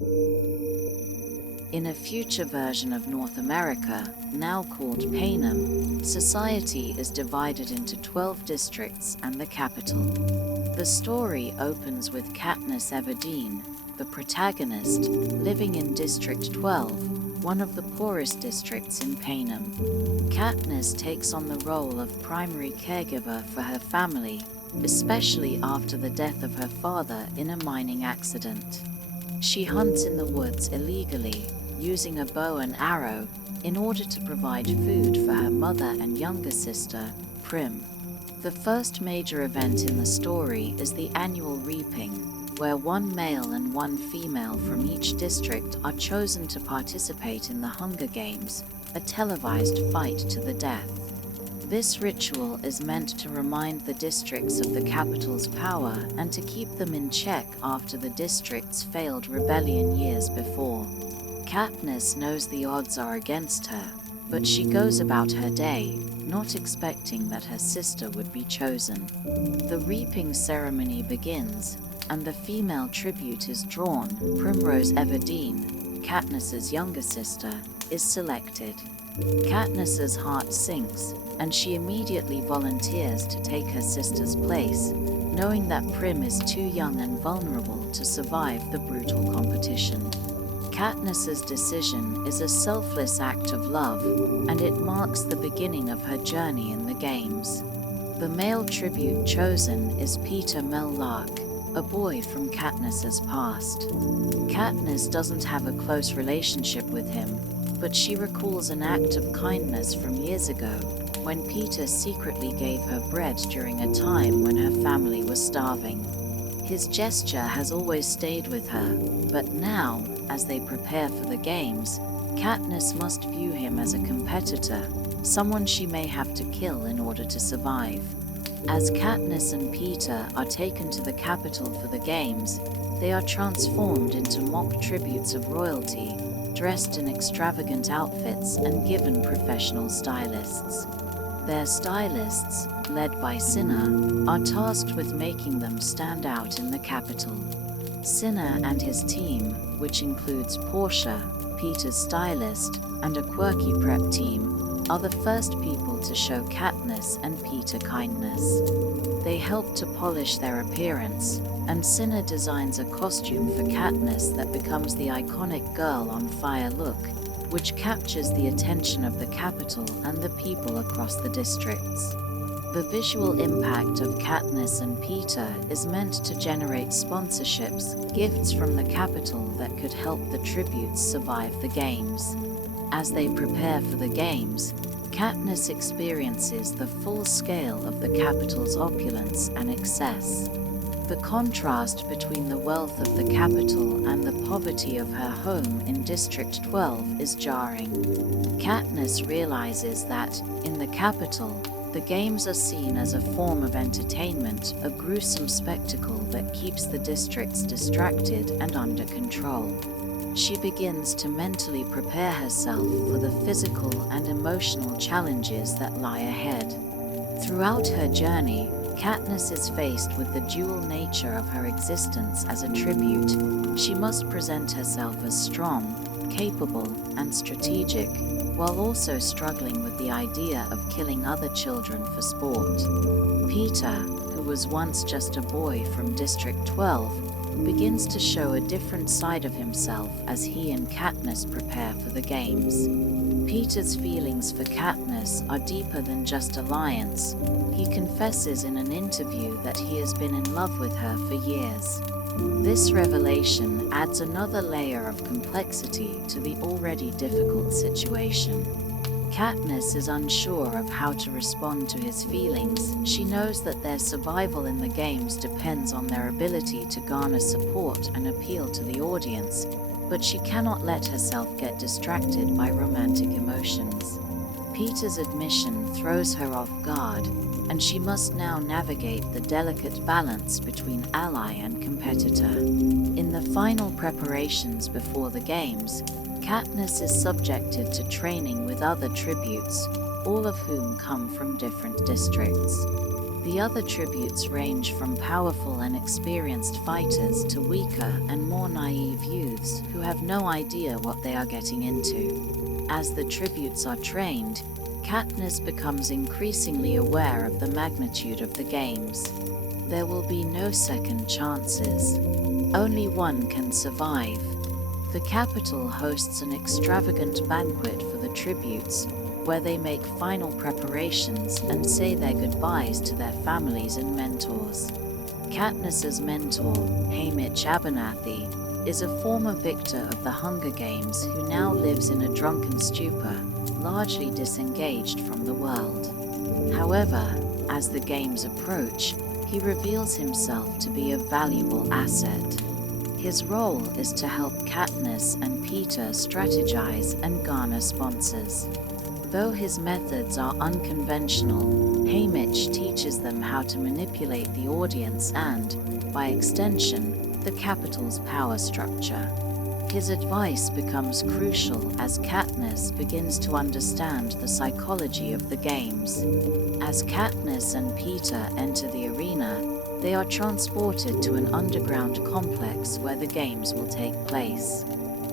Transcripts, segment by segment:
In a future version of North America, now called Panem, society is divided into 12 districts and the capital. The story opens with Katniss Everdeen, the protagonist, living in District 12, one of the poorest districts in Panem. Katniss takes on the role of primary caregiver for her family, especially after the death of her father in a mining accident. She hunts in the woods illegally, using a bow and arrow in order to provide food for her mother and younger sister, Prim. The first major event in the story is the annual reaping, where one male and one female from each district are chosen to participate in the Hunger Games, a televised fight to the death. This ritual is meant to remind the districts of the capital's power and to keep them in check after the district's failed rebellion years before. Katniss knows the odds are against her, but she goes about her day, not expecting that her sister would be chosen. The reaping ceremony begins, and the female tribute is drawn. Primrose Everdeen, Katniss's younger sister, is selected. Katniss's heart sinks, and she immediately volunteers to take her sister's place, knowing that Prim is too young and vulnerable to survive the brutal competition. Katniss's decision is a selfless act of love, and it marks the beginning of her journey in the games. The male tribute chosen is Peter Mellark, a boy from Katniss's past. Katniss doesn't have a close relationship with him, but she recalls an act of kindness from years ago, when Peter secretly gave her bread during a time when her family was starving. His gesture has always stayed with her, but now, as they prepare for the games, Katniss must view him as a competitor, someone she may have to kill in order to survive. As Katniss and Peter are taken to the capital for the games, they are transformed into mock tributes of royalty, dressed in extravagant outfits and given professional stylists. Their stylists, led by Cinna, are tasked with making them stand out in the capital. Cinna and his team, which includes Portia, Peter's stylist, and a quirky prep team, are the first people to show Katniss and Peter kindness. They help to polish their appearance, and Cinna designs a costume for Katniss that becomes the iconic girl on fire look, which captures the attention of the capital and the people across the districts. The visual impact of Katniss and Peter is meant to generate sponsorships, gifts from the capital that could help the tributes survive the games. As they prepare for the games, Katniss experiences the full scale of the capital's opulence and excess. The contrast between the wealth of the capital and the poverty of her home in District 12 is jarring. Katniss realizes that, in the capital, the games are seen as a form of entertainment, a gruesome spectacle that keeps the districts distracted and under control. She begins to mentally prepare herself for the physical and emotional challenges that lie ahead. Throughout her journey, Katniss is faced with the dual nature of her existence as a tribute. She must present herself as strong, capable, and strategic, while also struggling with the idea of killing other children for sport. Peter, who was once just a boy from District 12, begins to show a different side of himself as he and Katniss prepare for the games. Peter's feelings for Katniss are deeper than just alliance. He confesses in an interview that he has been in love with her for years. This revelation adds another layer of complexity to the already difficult situation. Katniss is unsure of how to respond to his feelings. She knows that their survival in the games depends on their ability to garner support and appeal to the audience, but she cannot let herself get distracted by romantic emotions. Peter's admission throws her off guard, and she must now navigate the delicate balance between ally and competitor. In the final preparations before the games, Katniss is subjected to training with other tributes, all of whom come from different districts. The other tributes range from powerful and experienced fighters to weaker and more naive youths who have no idea what they are getting into. As the tributes are trained, Katniss becomes increasingly aware of the magnitude of the games. There will be no second chances. Only one can survive. The capital hosts an extravagant banquet for the tributes, where they make final preparations and say their goodbyes to their families and mentors. Katniss's mentor, Haymitch Abernathy, is a former victor of the Hunger Games who now lives in a drunken stupor, largely disengaged from the world. However, as the games approach, he reveals himself to be a valuable asset. His role is to help Katniss and Peter strategize and garner sponsors. Though his methods are unconventional, Haymitch teaches them how to manipulate the audience and, by extension, the capital's power structure. His advice becomes crucial as Katniss begins to understand the psychology of the games. As Katniss and Peter enter the arena, they are transported to an underground complex where the games will take place.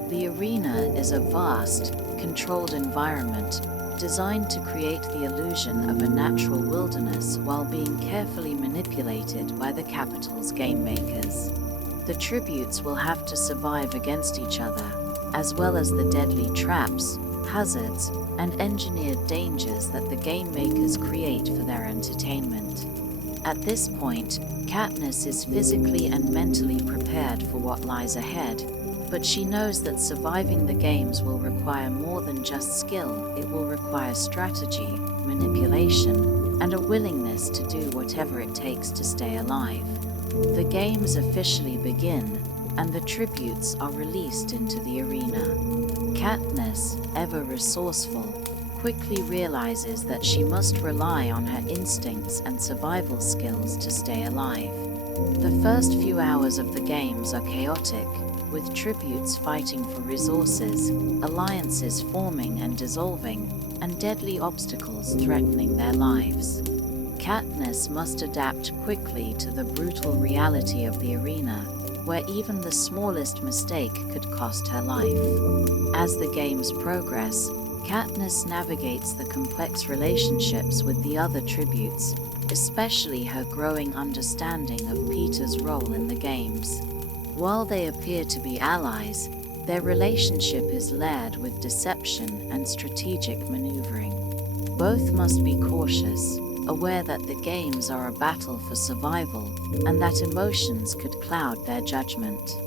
The arena is a vast, controlled environment designed to create the illusion of a natural wilderness while being carefully manipulated by the capital's game makers. The tributes will have to survive against each other, as well as the deadly traps, hazards, and engineered dangers that the game makers create for their entertainment. At this point, Katniss is physically and mentally prepared for what lies ahead, but she knows that surviving the games will require more than just skill. It will require strategy, manipulation, and a willingness to do whatever it takes to stay alive. The games officially begin, and the tributes are released into the arena. Katniss, ever resourceful, quickly realizes that she must rely on her instincts and survival skills to stay alive. The first few hours of the games are chaotic, with tributes fighting for resources, alliances forming and dissolving, and deadly obstacles threatening their lives. Katniss must adapt quickly to the brutal reality of the arena, where even the smallest mistake could cost her life. As the games progress, Katniss navigates the complex relationships with the other tributes, especially her growing understanding of Peter's role in the games. While they appear to be allies, their relationship is layered with deception and strategic maneuvering. Both must be cautious, aware that the games are a battle for survival and that emotions could cloud their judgment.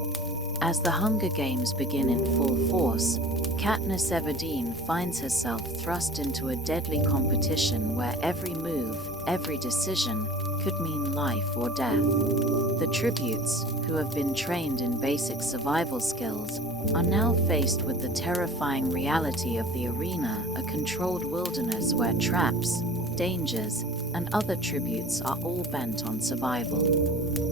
As the Hunger Games begin in full force, Katniss Everdeen finds herself thrust into a deadly competition where every move, every decision, could mean life or death. The tributes, who have been trained in basic survival skills, are now faced with the terrifying reality of the arena, a controlled wilderness where traps, dangers, and other tributes are all bent on survival.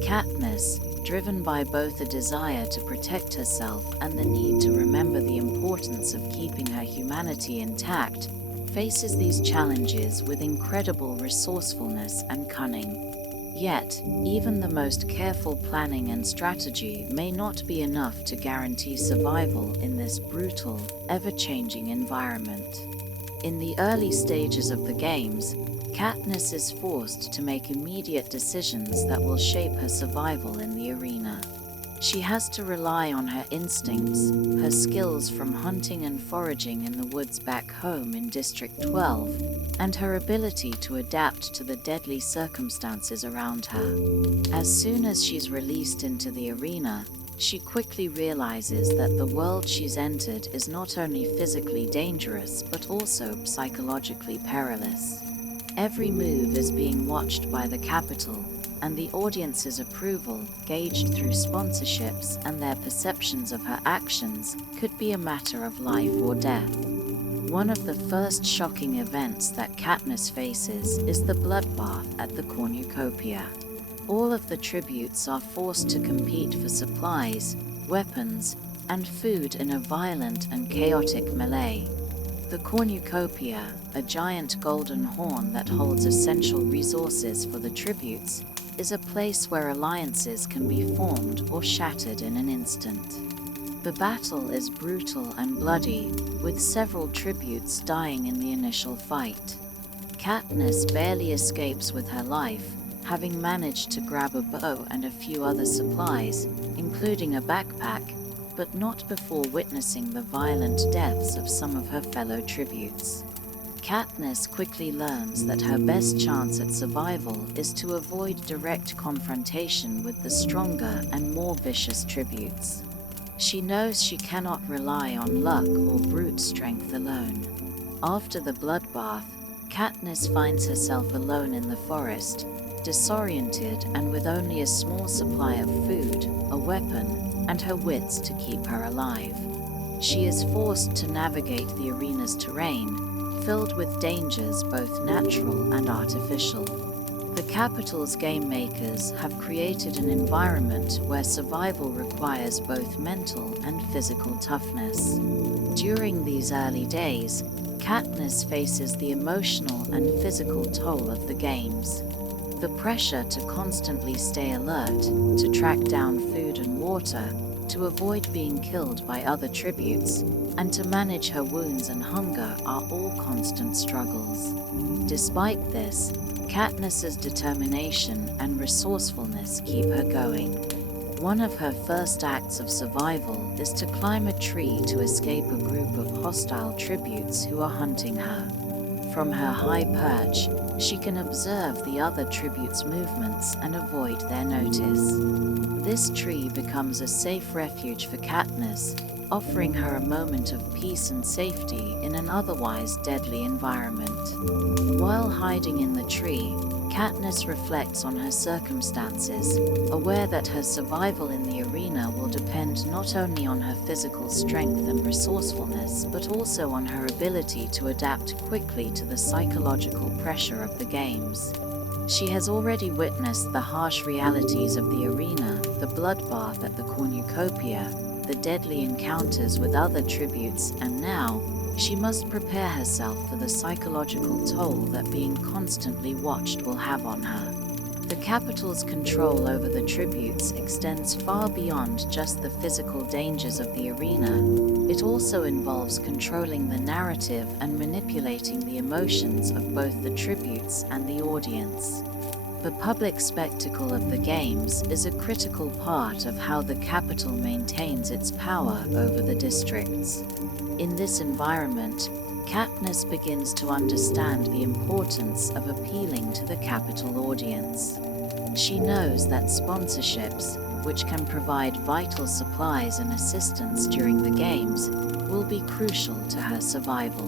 Katniss, driven by both a desire to protect herself and the need to remember the importance of keeping her humanity intact, faces these challenges with incredible resourcefulness and cunning. Yet, even the most careful planning and strategy may not be enough to guarantee survival in this brutal, ever-changing environment. In the early stages of the games, Katniss is forced to make immediate decisions that will shape her survival in the arena. She has to rely on her instincts, her skills from hunting and foraging in the woods back home in District 12, and her ability to adapt to the deadly circumstances around her. As soon as she's released into the arena, she quickly realizes that the world she's entered is not only physically dangerous, but also psychologically perilous. Every move is being watched by the capital, and the audience's approval, gauged through sponsorships and their perceptions of her actions, could be a matter of life or death. One of the first shocking events that Katniss faces is the bloodbath at the cornucopia. All of the tributes are forced to compete for supplies, weapons, and food in a violent and chaotic melee. The cornucopia, a giant golden horn that holds essential resources for the tributes, is a place where alliances can be formed or shattered in an instant. The battle is brutal and bloody, with several tributes dying in the initial fight. Katniss barely escapes with her life, having managed to grab a bow and a few other supplies, including a backpack, but not before witnessing the violent deaths of some of her fellow tributes. Katniss quickly learns that her best chance at survival is to avoid direct confrontation with the stronger and more vicious tributes. She knows she cannot rely on luck or brute strength alone. After the bloodbath, Katniss finds herself alone in the forest, disoriented and with only a small supply of food, a weapon, and her wits to keep her alive. She is forced to navigate the arena's terrain, filled with dangers both natural and artificial. The Capitol's game makers have created an environment where survival requires both mental and physical toughness. During these early days, Katniss faces the emotional and physical toll of the games. The pressure to constantly stay alert, to track down food and water, to avoid being killed by other tributes, and to manage her wounds and hunger are all constant struggles. Despite this, Katniss's determination and resourcefulness keep her going. One of her first acts of survival is to climb a tree to escape a group of hostile tributes who are hunting her. From her high perch, she can observe the other tributes' movements and avoid their notice. This tree becomes a safe refuge for Katniss, offering her a moment of peace and safety in an otherwise deadly environment. While hiding in the tree, Katniss reflects on her circumstances, aware that her survival in the arena will depend not only on her physical strength and resourcefulness, but also on her ability to adapt quickly to the psychological pressure of the games. She has already witnessed the harsh realities of the arena, the bloodbath at the cornucopia, the deadly encounters with other tributes, and now, she must prepare herself for the psychological toll that being constantly watched will have on her. The Capitol's control over the tributes extends far beyond just the physical dangers of the arena. It also involves controlling the narrative and manipulating the emotions of both the tributes and the audience. The public spectacle of the games is a critical part of how the Capitol maintains its power over the districts. In this environment, Katniss begins to understand the importance of appealing to the Capitol audience. She knows that sponsorships, which can provide vital supplies and assistance during the games, will be crucial to her survival.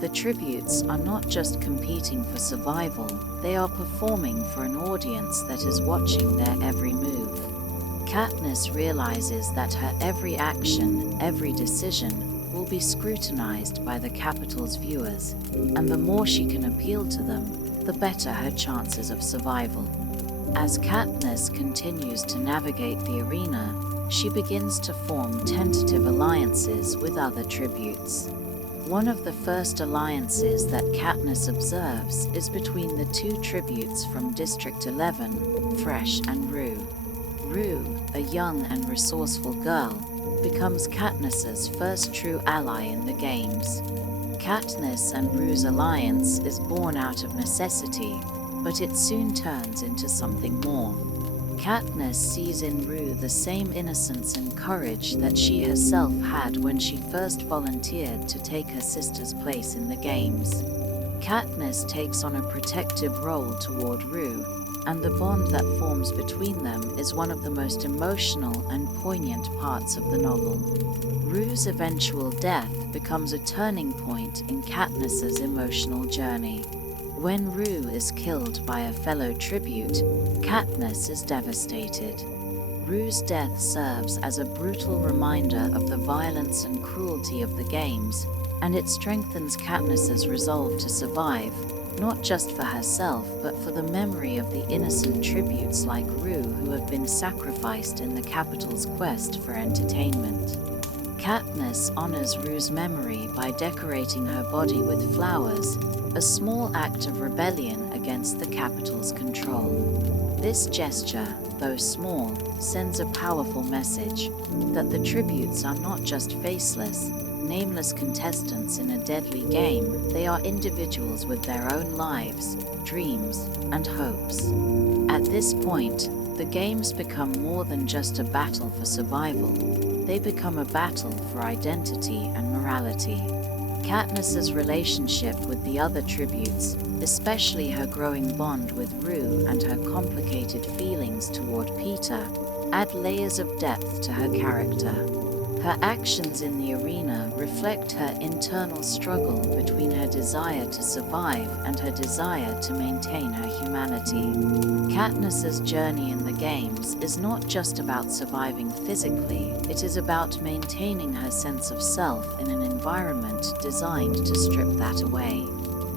The tributes are not just competing for survival, they are performing for an audience that is watching their every move. Katniss realizes that her every action, every decision, will be scrutinized by the Capitol's viewers, and the more she can appeal to them, the better her chances of survival. As Katniss continues to navigate the arena, she begins to form tentative alliances with other tributes. One of the first alliances that Katniss observes is between the two tributes from District 11, Fresh and Rue. Rue, a young and resourceful girl, becomes Katniss's first true ally in the games. Katniss and Rue's alliance is born out of necessity, but it soon turns into something more. Katniss sees in Rue the same innocence and courage that she herself had when she first volunteered to take her sister's place in the games. Katniss takes on a protective role toward Rue, and the bond that forms between them is one of the most emotional and poignant parts of the novel. Rue's eventual death becomes a turning point in Katniss's emotional journey. When Rue is killed by a fellow tribute, Katniss is devastated. Rue's death serves as a brutal reminder of the violence and cruelty of the games, and it strengthens Katniss's resolve to survive, not just for herself, but for the memory of the innocent tributes like Rue who have been sacrificed in the Capitol's quest for entertainment. Katniss honors Rue's memory by decorating her body with flowers, a small act of rebellion against the Capitol's control. This gesture, though small, sends a powerful message that the tributes are not just faceless, nameless contestants in a deadly game. They are individuals with their own lives, dreams, and hopes. At this point, the games become more than just a battle for survival. They become a battle for identity and morality. Katniss's relationship with the other tributes, especially her growing bond with Rue and her complicated feelings toward Peter, add layers of depth to her character. Her actions in the arena reflect her internal struggle between her desire to survive and her desire to maintain her humanity. Katniss's journey in the games is not just about surviving physically, it is about maintaining her sense of self in an environment designed to strip that away.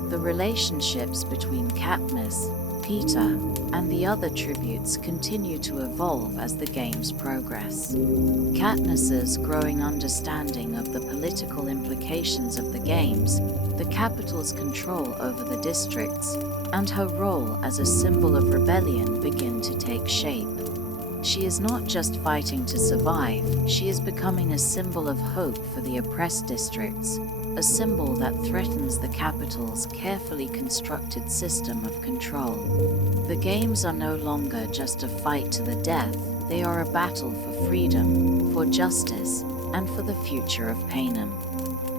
The relationships between Katniss, Peter, and the other tributes continue to evolve as the games progress. Katniss's growing understanding of the political implications of the games, the Capitol's control over the districts, and her role as a symbol of rebellion begin to take shape. She is not just fighting to survive, she is becoming a symbol of hope for the oppressed districts, a symbol that threatens the Capitol's carefully constructed system of control. The games are no longer just a fight to the death, they are a battle for freedom, for justice, and for the future of Panem.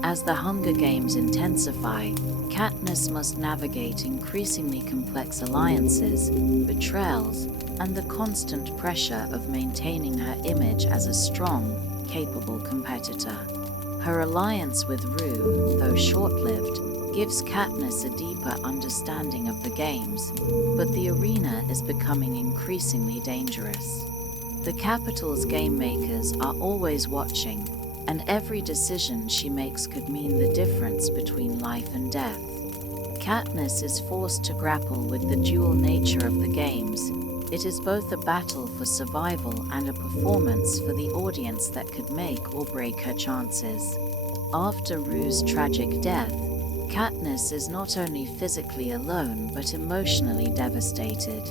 As the Hunger Games intensify, Katniss must navigate increasingly complex alliances, betrayals, and the constant pressure of maintaining her image as a strong, capable competitor. Her alliance with Rue, though short-lived, gives Katniss a deeper understanding of the games, but the arena is becoming increasingly dangerous. The Capitol's game makers are always watching, and every decision she makes could mean the difference between life and death. Katniss is forced to grapple with the dual nature of the games. It is both a battle for survival and a performance for the audience that could make or break her chances. After Rue's tragic death, Katniss is not only physically alone but emotionally devastated.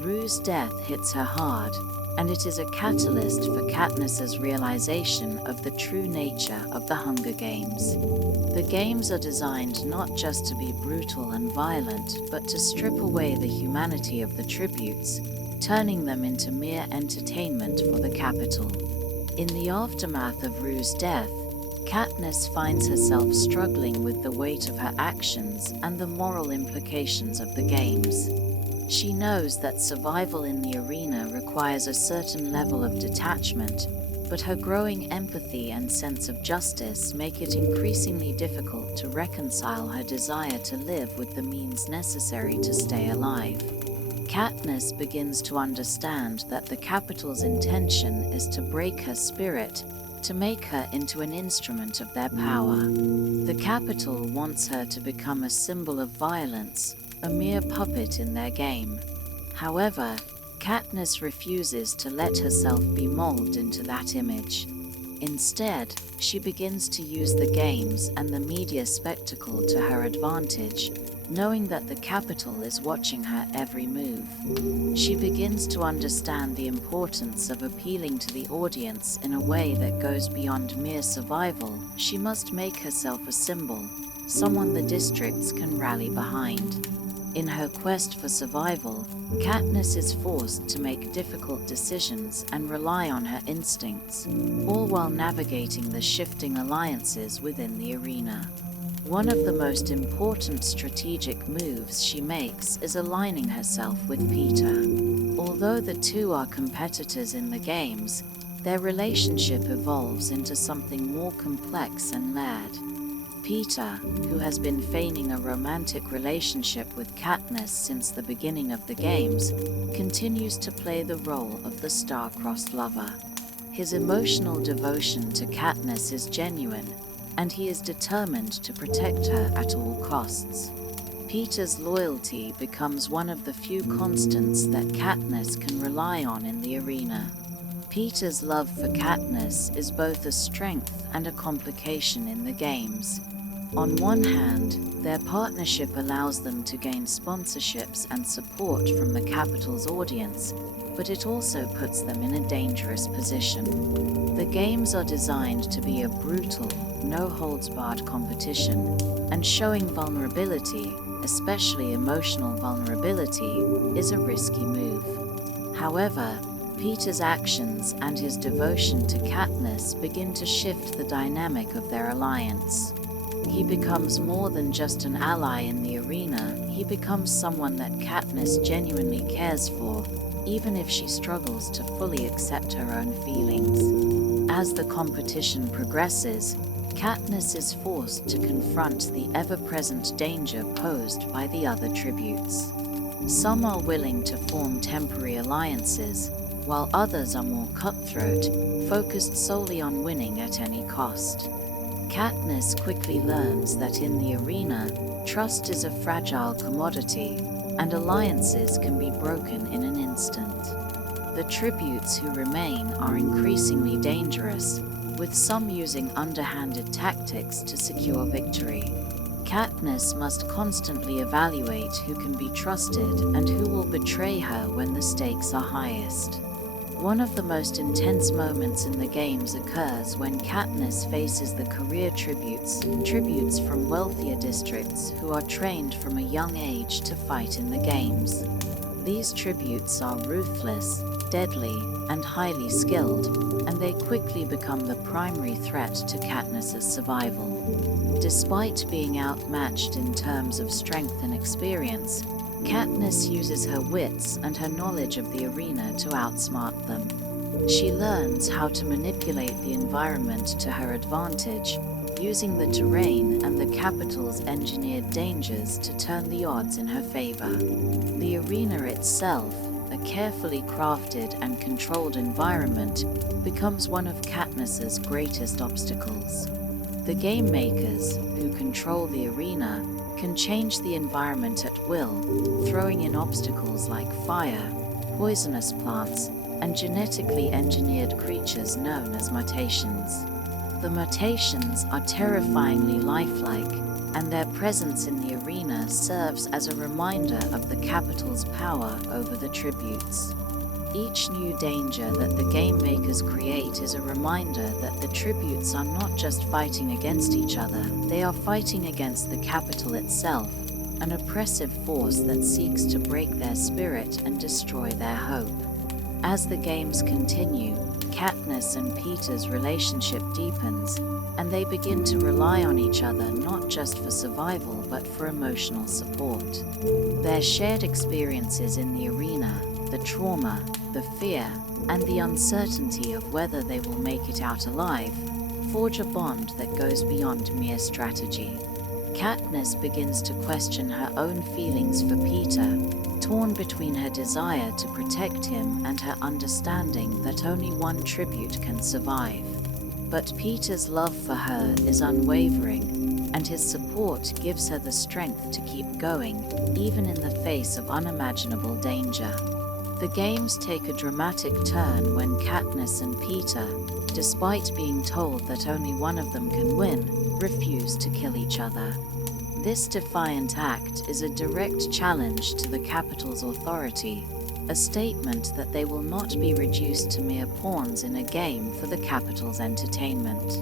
Rue's death hits her hard, and it is a catalyst for Katniss's realization of the true nature of the Hunger Games. The games are designed not just to be brutal and violent, but to strip away the humanity of the tributes, turning them into mere entertainment for the Capitol. In the aftermath of Rue's death, Katniss finds herself struggling with the weight of her actions and the moral implications of the games. She knows that survival in the arena requires a certain level of detachment, but her growing empathy and sense of justice make it increasingly difficult to reconcile her desire to live with the means necessary to stay alive. Katniss begins to understand that the Capitol's intention is to break her spirit, to make her into an instrument of their power. The Capitol wants her to become a symbol of violence, a mere puppet in their game. However, Katniss refuses to let herself be molded into that image. Instead, she begins to use the games and the media spectacle to her advantage, knowing that the Capitol is watching her every move. She begins to understand the importance of appealing to the audience in a way that goes beyond mere survival. She must make herself a symbol, someone the districts can rally behind. In her quest for survival, Katniss is forced to make difficult decisions and rely on her instincts, all while navigating the shifting alliances within the arena. One of the most important strategic moves she makes is aligning herself with Peter. Although the two are competitors in the games, their relationship evolves into something more complex and layered. Peter, who has been feigning a romantic relationship with Katniss since the beginning of the games, continues to play the role of the star-crossed lover. His emotional devotion to Katniss is genuine, and he is determined to protect her at all costs. Peter's loyalty becomes one of the few constants that Katniss can rely on in the arena. Peter's love for Katniss is both a strength and a complication in the games. On one hand, their partnership allows them to gain sponsorships and support from the Capitol's audience, but it also puts them in a dangerous position. The games are designed to be a brutal, no-holds-barred competition, and showing vulnerability, especially emotional vulnerability, is a risky move. However, Peter's actions and his devotion to Katniss begin to shift the dynamic of their alliance. He becomes more than just an ally in the arena, he becomes someone that Katniss genuinely cares for, even if she struggles to fully accept her own feelings. As the competition progresses, Katniss is forced to confront the ever-present danger posed by the other tributes. Some are willing to form temporary alliances, while others are more cutthroat, focused solely on winning at any cost. Katniss quickly learns that in the arena, trust is a fragile commodity, and alliances can be broken in an instant. The tributes who remain are increasingly dangerous, with some using underhanded tactics to secure victory. Katniss must constantly evaluate who can be trusted and who will betray her when the stakes are highest. One of the most intense moments in the games occurs when Katniss faces the career tributes from wealthier districts who are trained from a young age to fight in the games. These tributes are ruthless, deadly, and highly skilled, and they quickly become the primary threat to Katniss's survival. Despite being outmatched in terms of strength and experience, Katniss uses her wits and her knowledge of the arena to outsmart them. She learns how to manipulate the environment to her advantage, using the terrain and the Capitol's engineered dangers to turn the odds in her favor. The arena itself, a carefully crafted and controlled environment, becomes one of Katniss's greatest obstacles. The game makers, who control the arena, can change the environment at will, throwing in obstacles like fire, poisonous plants, and genetically engineered creatures known as mutations. The mutations are terrifyingly lifelike, and their presence in the arena serves as a reminder of the Capitol's power over the tributes. Each new danger that the game makers create is a reminder that the tributes are not just fighting against each other, they are fighting against the Capitol itself, an oppressive force that seeks to break their spirit and destroy their hope. As the games continue, Katniss and Peter's relationship deepens, and they begin to rely on each other not just for survival but for emotional support. Their shared experiences in the arena, the trauma, the fear, and the uncertainty of whether they will make it out alive, forge a bond that goes beyond mere strategy. Katniss begins to question her own feelings for Peter, torn between her desire to protect him and her understanding that only one tribute can survive. But Peter's love for her is unwavering, and his support gives her the strength to keep going, even in the face of unimaginable danger. The games take a dramatic turn when Katniss and Peter, despite being told that only one of them can win, refuse to kill each other. This defiant act is a direct challenge to the Capitol's authority, a statement that they will not be reduced to mere pawns in a game for the Capitol's entertainment.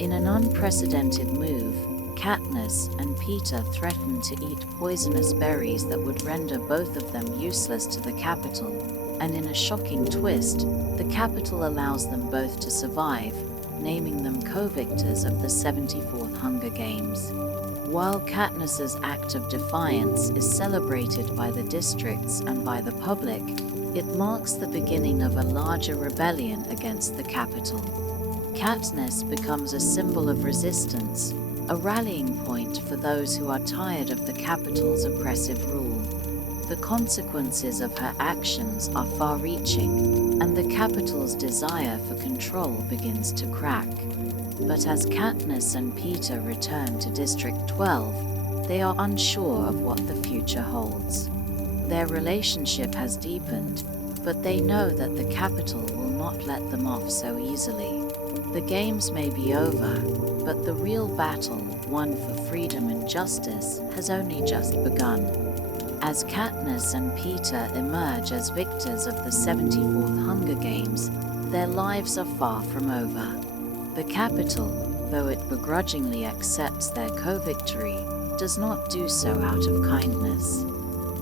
In an unprecedented move, Katniss and Peter threaten to eat poisonous berries that would render both of them useless to the Capitol, and in a shocking twist, the Capitol allows them both to survive, naming them co-victors of the 74th Hunger Games. While Katniss's act of defiance is celebrated by the districts and by the public, it marks the beginning of a larger rebellion against the Capitol. Katniss becomes a symbol of resistance, a rallying point for those who are tired of the Capitol's oppressive rule. The consequences of her actions are far-reaching, and the Capitol's desire for control begins to crack. But as Katniss and Peter return to District 12, they are unsure of what the future holds. Their relationship has deepened, But they know that the capital will not let them off so easily. The games may be over, but the real battle, one for freedom and justice, has only just begun. As Katniss and Peeta emerge as victors of the 74th Hunger Games, their lives are far from over. The capital, though it begrudgingly accepts their co-victory, does not do so out of kindness.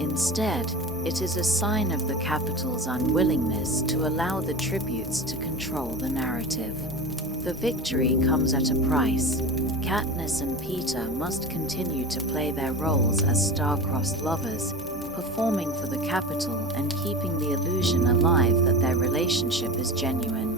Instead, it is a sign of the capital's unwillingness to allow the tributes to control the narrative. The victory comes at a price. Katniss and Peeta must continue to play their roles as star-crossed lovers, performing for the capital and keeping the illusion alive that their relationship is genuine.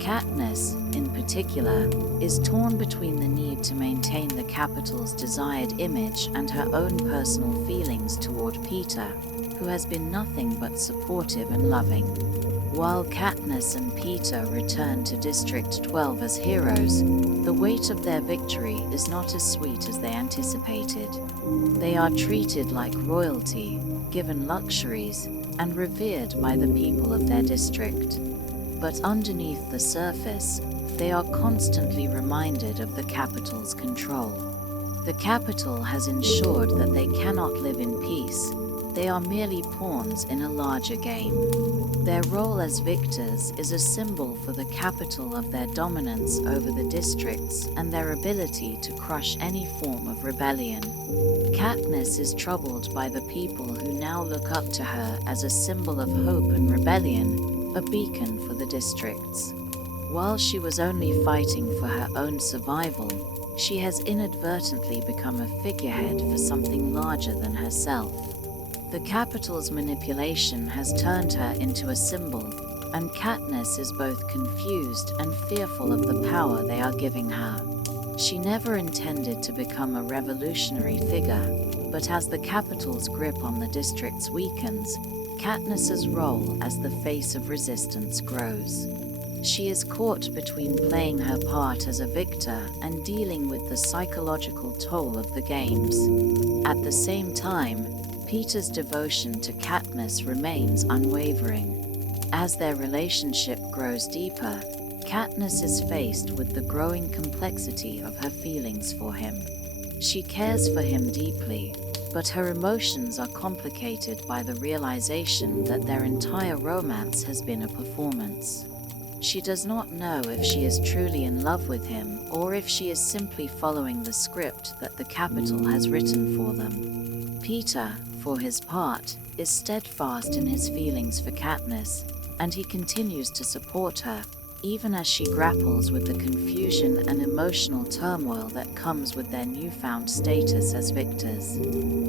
Katniss, in particular, is torn between the need to maintain the capital's desired image and her own personal feelings toward Peeta, who has been nothing but supportive and loving. While Katniss and Peeta return to District 12 as heroes, the weight of their victory is not as sweet as they anticipated. They are treated like royalty, given luxuries, and revered by the people of their district. But underneath the surface, they are constantly reminded of the capital's control. The capital has ensured that they cannot live in peace. They are merely pawns in a larger game. Their role as victors is a symbol for the capital of their dominance over the districts and their ability to crush any form of rebellion. Katniss is troubled by the people who now look up to her as a symbol of hope and rebellion, a beacon for the districts. While she was only fighting for her own survival, she has inadvertently become a figurehead for something larger than herself. The capital's manipulation has turned her into a symbol, and Katniss is both confused and fearful of the power they are giving her. She never intended to become a revolutionary figure, but as the capital's grip on the districts weakens, Katniss's role as the face of resistance grows. She is caught between playing her part as a victor and dealing with the psychological toll of the games. At the same time, Peeta's devotion to Katniss remains unwavering. As their relationship grows deeper, Katniss is faced with the growing complexity of her feelings for him. She cares for him deeply, but her emotions are complicated by the realization that their entire romance has been a performance. She does not know if she is truly in love with him or if she is simply following the script that the capital has written for them. Peeta, for his part, is steadfast in his feelings for Katniss, and he continues to support her, even as she grapples with the confusion and emotional turmoil that comes with their newfound status as victors.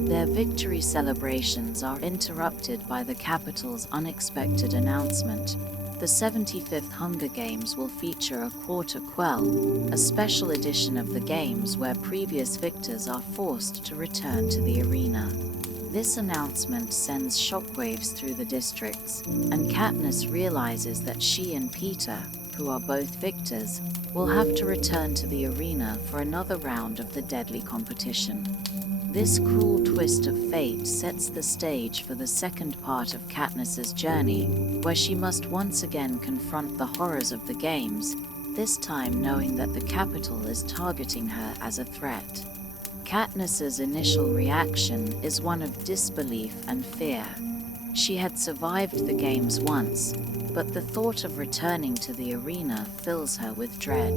Their victory celebrations are interrupted by the capital's unexpected announcement. The 75th Hunger Games will feature a Quarter Quell, a special edition of the games where previous victors are forced to return to the arena. This announcement sends shockwaves through the districts, and Katniss realizes that she and Peeta, who are both victors, will have to return to the arena for another round of the deadly competition. This cruel twist of fate sets the stage for the second part of Katniss's journey, where she must once again confront the horrors of the games, this time knowing that the capital is targeting her as a threat. Katniss's initial reaction is one of disbelief and fear. She had survived the games once, but the thought of returning to the arena fills her with dread.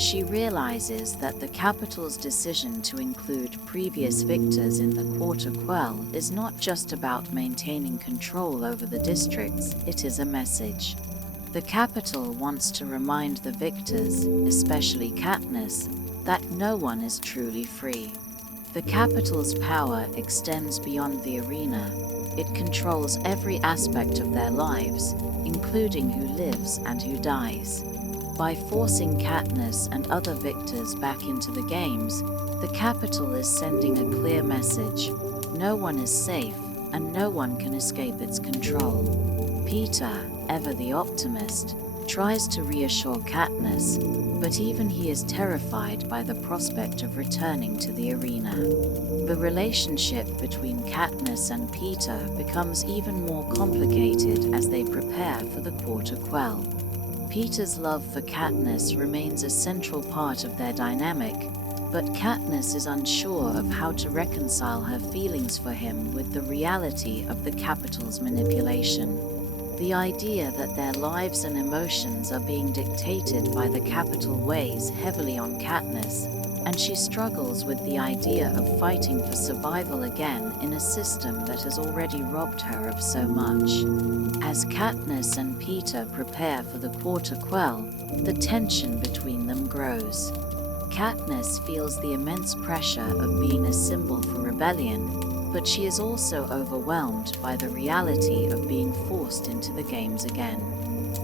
She realizes that the capital's decision to include previous victors in the Quarter Quell is not just about maintaining control over the districts, it is a message. The capital wants to remind the victors, especially Katniss, that no one is truly free. The capital's power extends beyond the arena. It controls every aspect of their lives, including who lives and who dies. By forcing Katniss and other victors back into the games, the capital is sending a clear message. No one is safe, and no one can escape its control. Peeta, ever the optimist, tries to reassure Katniss, but even he is terrified by the prospect of returning to the arena. The relationship between Katniss and Peter becomes even more complicated as they prepare for the Quarter Quell. Peter's love for Katniss remains a central part of their dynamic, but Katniss is unsure of how to reconcile her feelings for him with the reality of the Capitol's manipulation. The idea that their lives and emotions are being dictated by the Capitol weighs heavily on Katniss, and she struggles with the idea of fighting for survival again in a system that has already robbed her of so much. As Katniss and Peter prepare for the Quarter Quell, the tension between them grows. Katniss feels the immense pressure of being a symbol for rebellion, but she is also overwhelmed by the reality of being forced into the games again.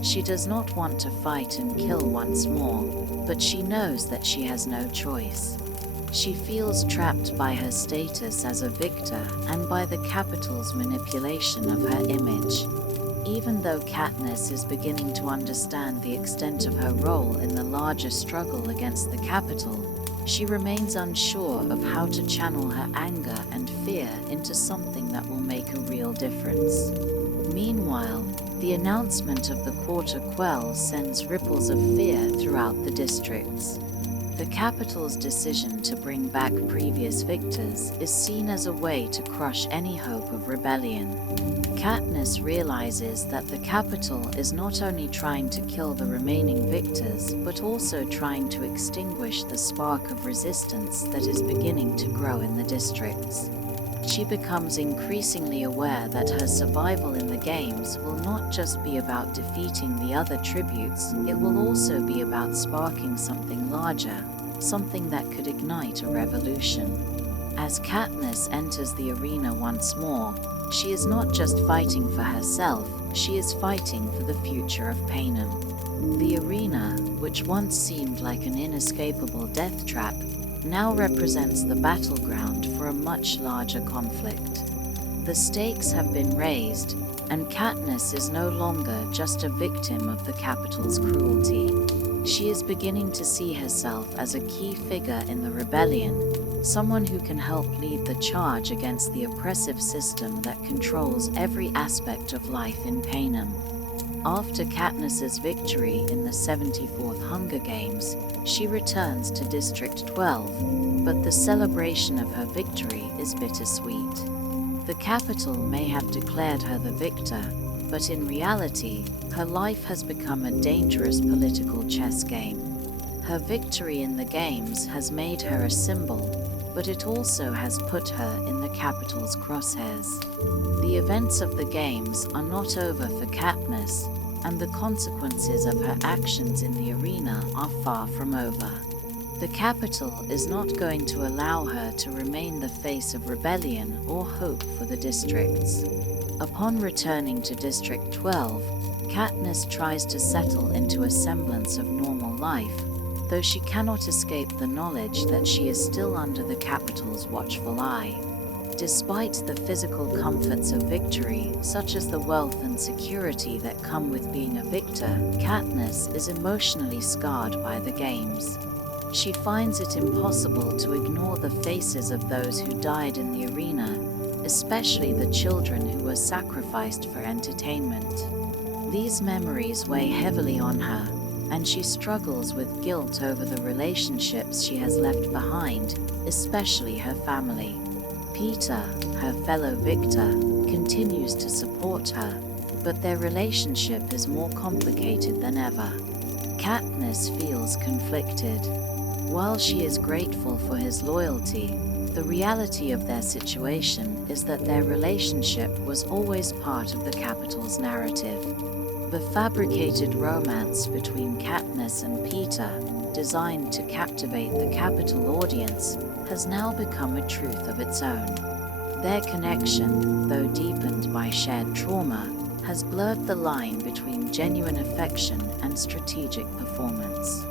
She does not want to fight and kill once more, but she knows that she has no choice. She feels trapped by her status as a victor and by the Capitol's manipulation of her image. Even though Katniss is beginning to understand the extent of her role in the larger struggle against the Capitol, she remains unsure of how to channel her anger and fear into something that will make a real difference. Meanwhile, the announcement of the Quarter Quell sends ripples of fear throughout the districts. The Capitol's decision to bring back previous victors is seen as a way to crush any hope of rebellion. Katniss realizes that the Capitol is not only trying to kill the remaining victors, but also trying to extinguish the spark of resistance that is beginning to grow in the districts. She becomes increasingly aware that her survival in the games will not just be about defeating the other tributes, it will also be about sparking something larger, something that could ignite a revolution. As Katniss enters the arena once more, she is not just fighting for herself, she is fighting for the future of Panem. The arena, which once seemed like an inescapable death trap, now represents the battleground for a much larger conflict. The stakes have been raised, and Katniss is no longer just a victim of the Capitol's cruelty. She is beginning to see herself as a key figure in the rebellion, someone who can help lead the charge against the oppressive system that controls every aspect of life in Panem. After Katniss's victory in the 74th Hunger Games, she returns to District 12, but the celebration of her victory is bittersweet. The Capitol may have declared her the victor, but in reality, her life has become a dangerous political chess game. Her victory in the games has made her a symbol, but it also has put her in the Capitol's crosshairs. The events of the games are not over for Katniss, and the consequences of her actions in the arena are far from over. The Capitol is not going to allow her to remain the face of rebellion or hope for the districts. Upon returning to District 12, Katniss tries to settle into a semblance of normal life, though she cannot escape the knowledge that she is still under the Capitol's watchful eye. Despite the physical comforts of victory, such as the wealth and security that come with being a victor, Katniss is emotionally scarred by the games. She finds it impossible to ignore the faces of those who died in the arena, especially the children who were sacrificed for entertainment. These memories weigh heavily on her, and she struggles with guilt over the relationships she has left behind, especially her family. Peter, her fellow victor, continues to support her, but their relationship is more complicated than ever. Katniss feels conflicted. While she is grateful for his loyalty, the reality of their situation is that their relationship was always part of the Capitol's narrative. The fabricated romance between Katniss and Peter, designed to captivate the Capitol audience, has now become a truth of its own. Their connection, though deepened by shared trauma, has blurred the line between genuine affection and strategic performance.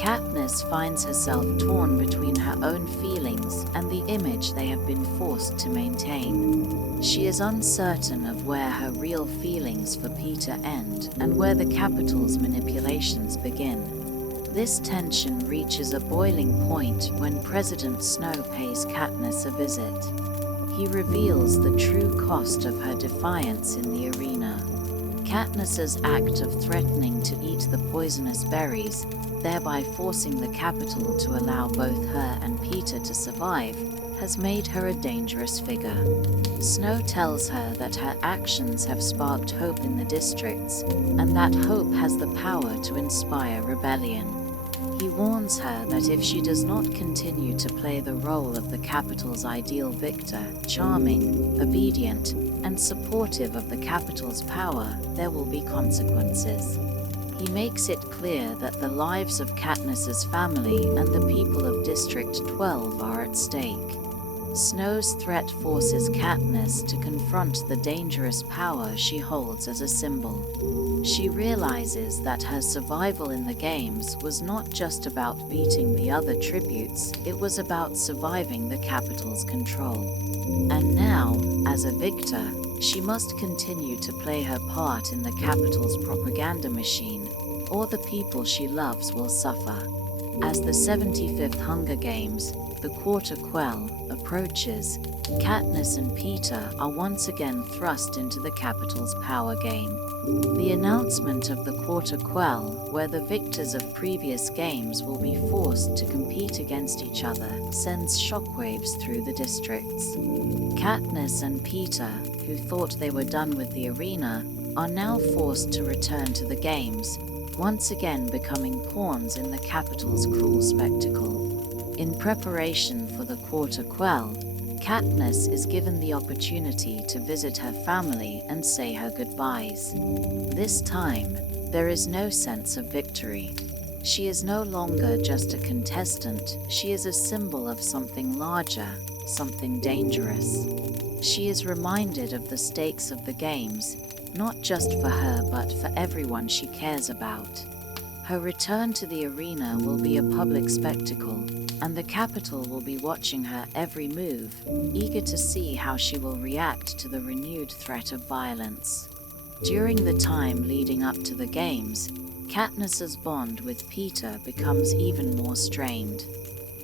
Katniss finds herself torn between her own feelings and the image they have been forced to maintain. She is uncertain of where her real feelings for Peter end and where the Capitol's manipulations begin. This tension reaches a boiling point when President Snow pays Katniss a visit. He reveals the true cost of her defiance in the arena. Katniss's act of threatening to eat the poisonous berries, thereby forcing the Capitol to allow both her and Peter to survive, has made her a dangerous figure. Snow tells her that her actions have sparked hope in the districts, and that hope has the power to inspire rebellion. He warns her that if she does not continue to play the role of the Capitol's ideal victor, charming, obedient, and supportive of the Capitol's power, there will be consequences. He makes it clear that the lives of Katniss's family and the people of District 12 are at stake. Snow's threat forces Katniss to confront the dangerous power she holds as a symbol. She realizes that her survival in the games was not just about beating the other tributes, it was about surviving the Capitol's control. And now, as a victor, she must continue to play her part in the Capitol's propaganda machine, or the people she loves will suffer. As the 75th Hunger Games, the Quarter Quell, approaches, Katniss and Peter are once again thrust into the Capitol's power game. The announcement of the Quarter Quell, where the victors of previous games will be forced to compete against each other, sends shockwaves through the districts. Katniss and Peter, who thought they were done with the arena, are now forced to return to the games, once again becoming pawns in the Capitol's cruel spectacle. In preparation for the Quarter Quell, Katniss is given the opportunity to visit her family and say her goodbyes. This time, there is no sense of victory. She is no longer just a contestant, she is a symbol of something larger, something dangerous. She is reminded of the stakes of the games, not just for her but for everyone she cares about. Her return to the arena will be a public spectacle, and the Capitol will be watching her every move, eager to see how she will react to the renewed threat of violence. During the time leading up to the games, Katniss's bond with Peter becomes even more strained.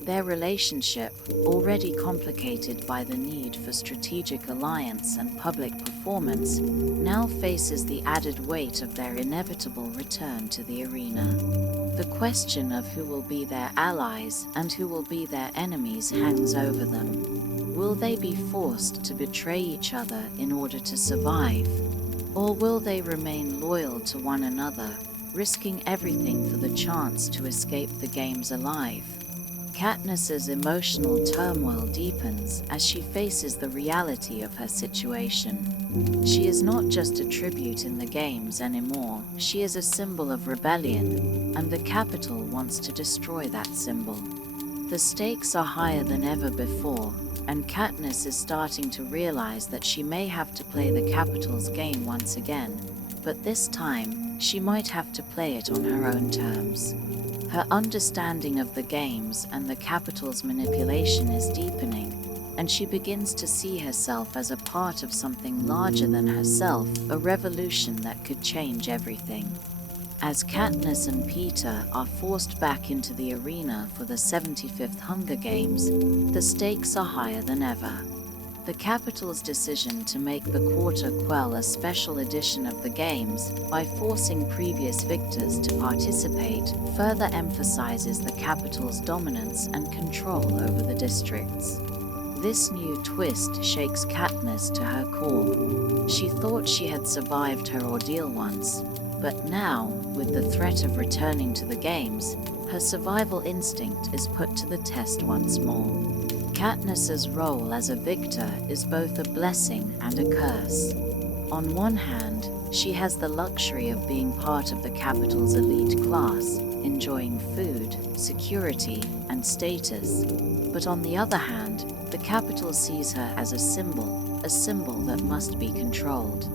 Their relationship, already complicated by the need for strategic alliance and public performance, now faces the added weight of their inevitable return to the arena. The question of who will be their allies and who will be their enemies hangs over them. Will they be forced to betray each other in order to survive? Or will they remain loyal to one another, risking everything for the chance to escape the games alive? Katniss's emotional turmoil deepens as she faces the reality of her situation. She is not just a tribute in the games anymore, she is a symbol of rebellion, and the Capitol wants to destroy that symbol. The stakes are higher than ever before, and Katniss is starting to realize that she may have to play the Capitol's game once again, but this time, she might have to play it on her own terms. Her understanding of the games and the Capitol's manipulation is deepening, and she begins to see herself as a part of something larger than herself, a revolution that could change everything. As Katniss and Peter are forced back into the arena for the 75th Hunger Games, the stakes are higher than ever. The Capitol's decision to make the Quarter Quell a special edition of the games by forcing previous victors to participate further emphasizes the Capitol's dominance and control over the districts. This new twist shakes Katniss to her core. She thought she had survived her ordeal once, but now, with the threat of returning to the games, her survival instinct is put to the test once more. Katniss's role as a victor is both a blessing and a curse. On one hand, she has the luxury of being part of the Capitol's elite class, enjoying food, security, and status. But on the other hand, the Capitol sees her as a symbol that must be controlled.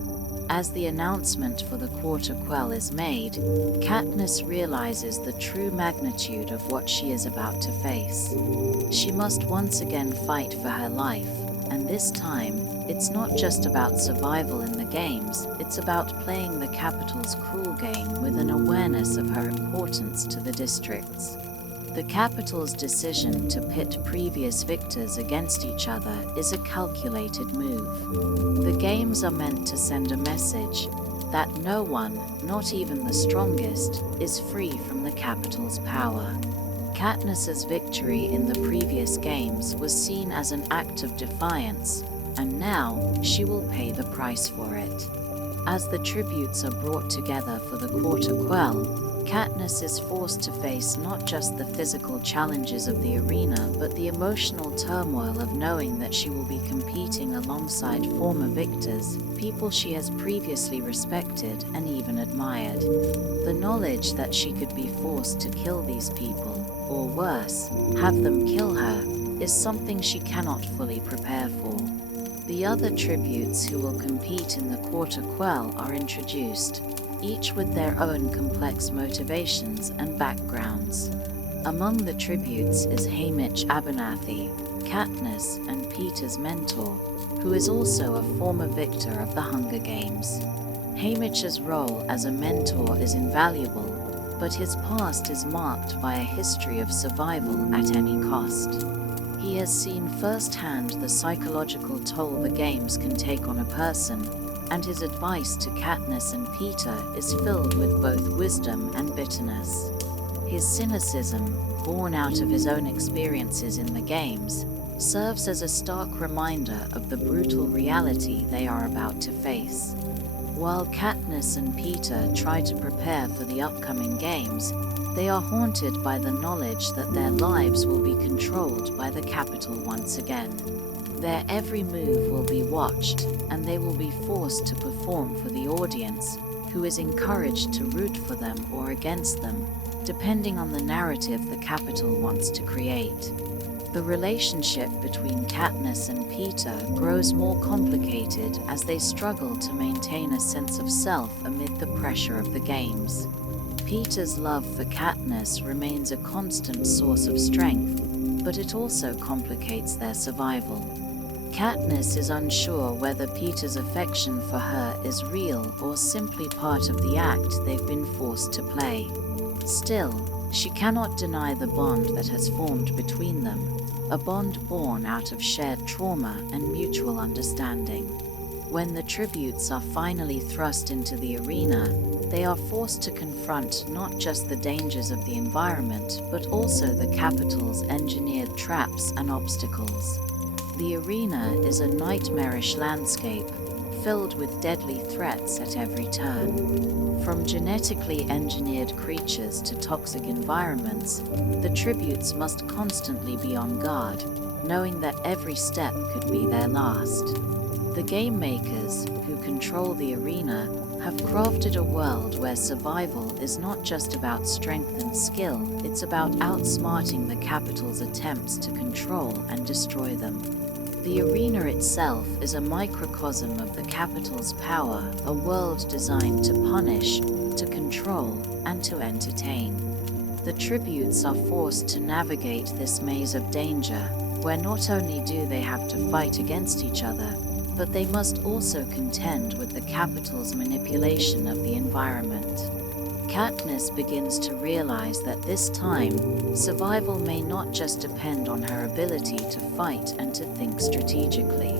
As the announcement for the Quarter Quell is made, Katniss realizes the true magnitude of what she is about to face. She must once again fight for her life, and this time, it's not just about survival in the games, it's about playing the Capitol's cruel game with an awareness of her importance to the districts. The Capitol's decision to pit previous victors against each other is a calculated move. The games are meant to send a message that no one, not even the strongest, is free from the Capitol's power. Katniss's victory in the previous games was seen as an act of defiance, and now she will pay the price for it. As the tributes are brought together for the Quarter Quell, Katniss is forced to face not just the physical challenges of the arena, but the emotional turmoil of knowing that she will be competing alongside former victors, people she has previously respected and even admired. The knowledge that she could be forced to kill these people, or worse, have them kill her, is something she cannot fully prepare for. The other tributes who will compete in the Quarter Quell are introduced, each with their own complex motivations and backgrounds. Among the tributes is Haymitch Abernathy, Katniss and Peter's mentor, who is also a former victor of the Hunger Games. Haymitch's role as a mentor is invaluable, but his past is marked by a history of survival at any cost. He has seen firsthand the psychological toll the games can take on a person, and his advice to Katniss and Peter is filled with both wisdom and bitterness. His cynicism, born out of his own experiences in the games, serves as a stark reminder of the brutal reality they are about to face. While Katniss and Peter try to prepare for the upcoming games, they are haunted by the knowledge that their lives will be controlled by the Capitol once again. Their every move will be watched, and they will be forced to perform for the audience, who is encouraged to root for them or against them, depending on the narrative the Capitol wants to create. The relationship between Katniss and Peter grows more complicated as they struggle to maintain a sense of self amid the pressure of the games. Peter's love for Katniss remains a constant source of strength, but it also complicates their survival. Katniss is unsure whether Peter's affection for her is real or simply part of the act they've been forced to play. Still, she cannot deny the bond that has formed between them, a bond born out of shared trauma and mutual understanding. When the tributes are finally thrust into the arena, they are forced to confront not just the dangers of the environment, but also the Capitol's engineered traps and obstacles. The arena is a nightmarish landscape, filled with deadly threats at every turn. From genetically engineered creatures to toxic environments, the tributes must constantly be on guard, knowing that every step could be their last. The game makers, who control the arena, have crafted a world where survival is not just about strength and skill, it's about outsmarting the Capitol's attempts to control and destroy them. The arena itself is a microcosm of the Capitol's power, a world designed to punish, to control, and to entertain. The tributes are forced to navigate this maze of danger, where not only do they have to fight against each other, but they must also contend with the Capitol's manipulation of the environment. Katniss begins to realize that this time, survival may not just depend on her ability to fight and to think strategically.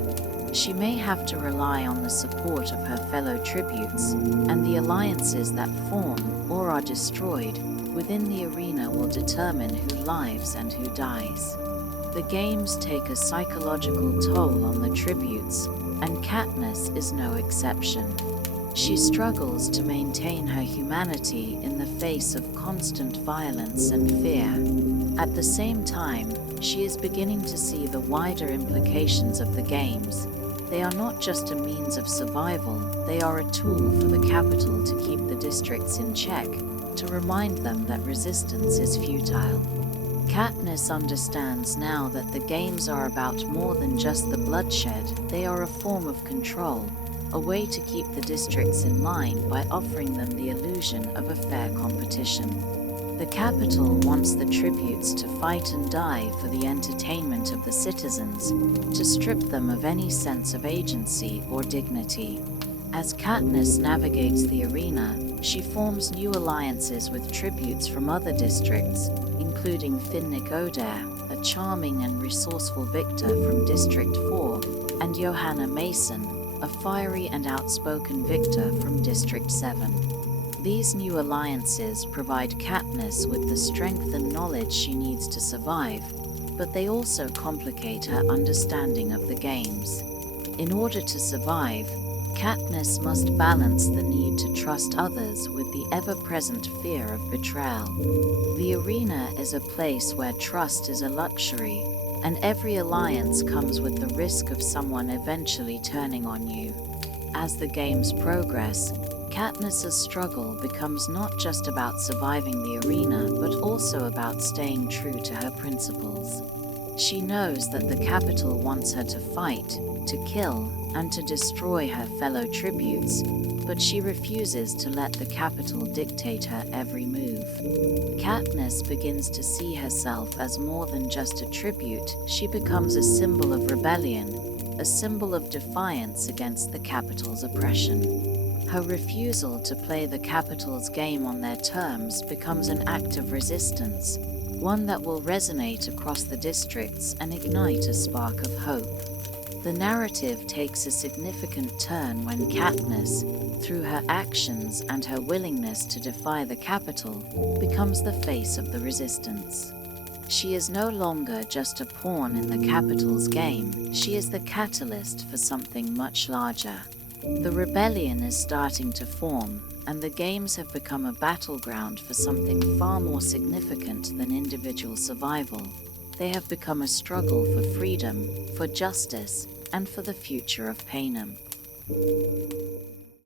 She may have to rely on the support of her fellow tributes, and the alliances that form or are destroyed within the arena will determine who lives and who dies. The games take a psychological toll on the tributes, and Katniss is no exception. She struggles to maintain her humanity in the face of constant violence and fear. At the same time, she is beginning to see the wider implications of the games. They are not just a means of survival, they are a tool for the Capitol to keep the districts in check, to remind them that resistance is futile. Katniss understands now that the games are about more than just the bloodshed, they are a form of control, a way to keep the districts in line by offering them the illusion of a fair competition. The capital wants the tributes to fight and die for the entertainment of the citizens, to strip them of any sense of agency or dignity. As Katniss navigates the arena, she forms new alliances with tributes from other districts, including Finnick Odair, a charming and resourceful victor from District 4, and Johanna Mason, a fiery and outspoken victor from District 7. These new alliances provide Katniss with the strength and knowledge she needs to survive, but they also complicate her understanding of the games. In order to survive, Katniss must balance the need to trust others with the ever-present fear of betrayal. The arena is a place where trust is a luxury, and every alliance comes with the risk of someone eventually turning on you. As the games progress, Katniss's struggle becomes not just about surviving the arena, but also about staying true to her principles. She knows that the capital wants her to fight, to kill, and to destroy her fellow tributes, but she refuses to let the capital dictate her every move. Katniss begins to see herself as more than just a tribute. She becomes a symbol of rebellion, a symbol of defiance against the capital's oppression. Her refusal to play the capital's game on their terms becomes an act of resistance, one that will resonate across the districts and ignite a spark of hope. The narrative takes a significant turn when Katniss, through her actions and her willingness to defy the capital, becomes the face of the resistance. She is no longer just a pawn in the capital's game, she is the catalyst for something much larger. The rebellion is starting to form, and the games have become a battleground for something far more significant than individual survival. They have become a struggle for freedom, for justice, and for the future of Panem.